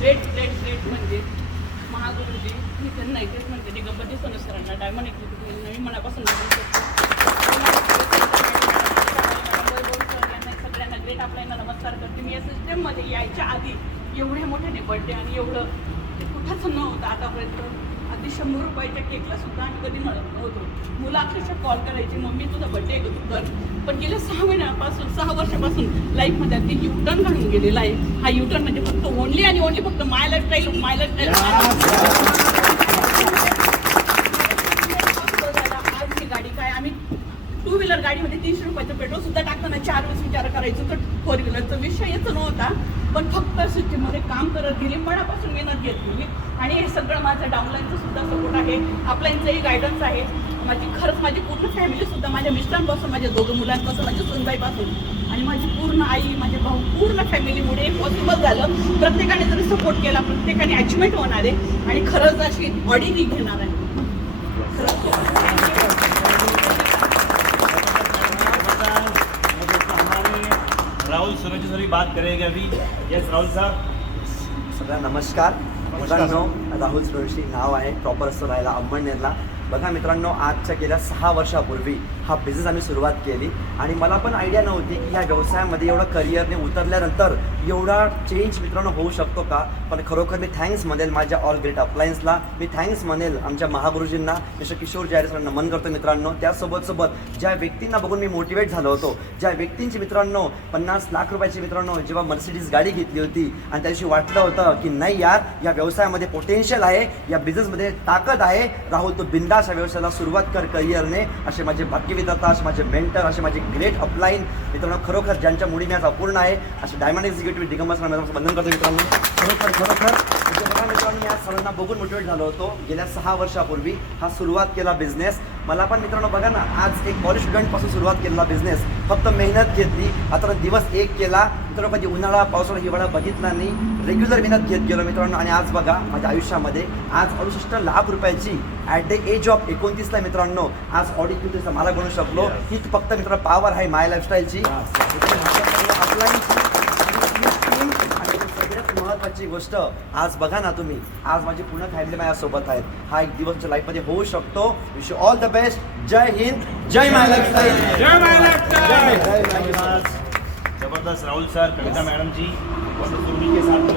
Great great great म्हणजे महागुरुजी. मी त्यांना इथेच म्हणते ते गणपती सोनू सरांना डायमंड एक्झिक्युटिव्ह नवीन मनापासून सगळ्यांना ग्रेट आपल्याला नमस्कार करते. मी या सिस्टममध्ये यायच्या आधी एवढ्या मोठ्याने बर्थडे आणि एवढं ते कुठंच नव्हतं आतापर्यंत. अगदी 100 रुपयाच्या केकला सुद्धा आम्ही कधी म्हणत नव्हतो. मुलं अक्षरशः कॉल करायची, मम्मी तुझा बर्थडे आहे तू कर. पण गेल्या 6 महिन्यापासून 6 वर्षापासून लाईफमध्ये अगदी युटर्न घडून गेलेला आहे. हा युटर्न म्हणजे फक्त ओनली आणि ओनली फक्त माय लाईफस्टाईल आज ही गाडी काय आम्ही 2 व्हीलर गाडीमध्ये 300 रुपयाचं पेट्रोल सुद्धा टाकताना 4 वेळेस विचार करायचो. तर 4 व्हीलरचा विषयच नव्हता. पण फक्त सिस्टीममध्ये काम करत गेली, मनापासून मेहनत घेत गेली. आणि हे सगळं माझं डाऊनलाईनचं सुद्धा सपोर्ट आहे, अपलाईनचंही गायडन्स आहे. माझी पूर्ण फॅमिली सुद्धा, माझ्या मिस्टरांपासून, माझ्या 2 मुलांपासून, माझ्या सुनबाईपासून आणि माझी पूर्ण आई, माझे भाऊ, पूर्ण फॅमिलीमुळे पॉसिबल झालं. प्रत्येकाने जरी सपोर्ट केला, प्रत्येकाने अचिव्हमेंट होणार आहे आणि खरंच अशी ऑडी घेणार आहे. राहुल सुरेश सर बात करेंगे अभी. यस राहुल साहब. सगळ्यांना नमस्कार. मित्रांनो, राहुल सुरेशी नाव आहे, प्रॉपर असं राहायला अंबळनेरला. बघा मित्रांनो, आजच्या गेल्या 6 वर्षापूर्वी हा बिझनेस आम्ही सुरुवात केली आणि मला पण आयडिया नव्हती की ह्या व्यवसायामध्ये एवढं करिअरने उतरल्यानंतर एवढा चेंज मित्रांनो होऊ शकतो का. पण खरोखर मी थँक्स म्हणेल माझ्या ऑल ग्रेट अप्लायन्सला, मी थँक्स म्हणेल आमच्या महागुरुजींना, मिस्टर किशोर जायरे सरांना नमन करतो मित्रांनो. त्यासोबत ज्या व्यक्तींना बघून मी मोटिवेट झालो होतो, ज्या व्यक्तींची मित्रांनो 50 लाख रुपयाची मित्रांनो जेव्हा मर्सिडीज गाडी घेतली होती आणि त्या दिवशी वाटलं होतं की नाही यार, या व्यवसायामध्ये पोटेन्शियल आहे, या बिझनेसमध्ये ताकद आहे, राहुल तो बिंदास या व्यवसायाला सुरुवात कर करिअरने. असे माझे भाग्यविधाता, असे माझे मेंटर, असे माझे ग्रेट अपलाईन मित्रांनो, खरोखर ज्यांच्यामुळे मी आज अपूर्ण आहे, असे डायमंड एक्झिक्युटिव्ह दिगंबर सरांना वंदन करतो मित्रांनो. खरोखर मित्रांनो, मी आज सरांना बघून मोटिवेट झालो होतो. गेल्या 6 वर्षापूर्वी हा सुरुवात केला बिझनेस. मला पण मित्रांनो बघा ना, आज एक कॉलेज स्टुडंटपासून सुरुवात केलेला बिझनेस, फक्त मेहनत घेतली. आता दिवस एक केला मित्रांनो, कधी उन्हाळा पावसाळा हिवाळा बघितला नाही, रेग्युलर मेहनत घेत गेलो मित्रांनो. आणि आज बघा माझ्या आयुष्यामध्ये आज 68 लाख रुपयाची ॲट द एज ऑफ 29ला मित्रांनो आज ऑडी क्यूटीचा मला बनवू शकलो. ही फक्त मित्रांनो पॉवर आहे माय लाईफस्टाईलची. सगळ्यात महत्त्वाची गोष्ट आज बघा ना तुम्ही, आज माझी पूर्ण फॅमिली माझ्यासोबत आहेत. हा एक दिवस तुमच्या लाईफमध्ये होऊ शकतो. Wish you all the best. जय हिंद, जय माय लाईफस्टाईल. जबरदस्त राहुल सर, कविता मैडम जी, के साथ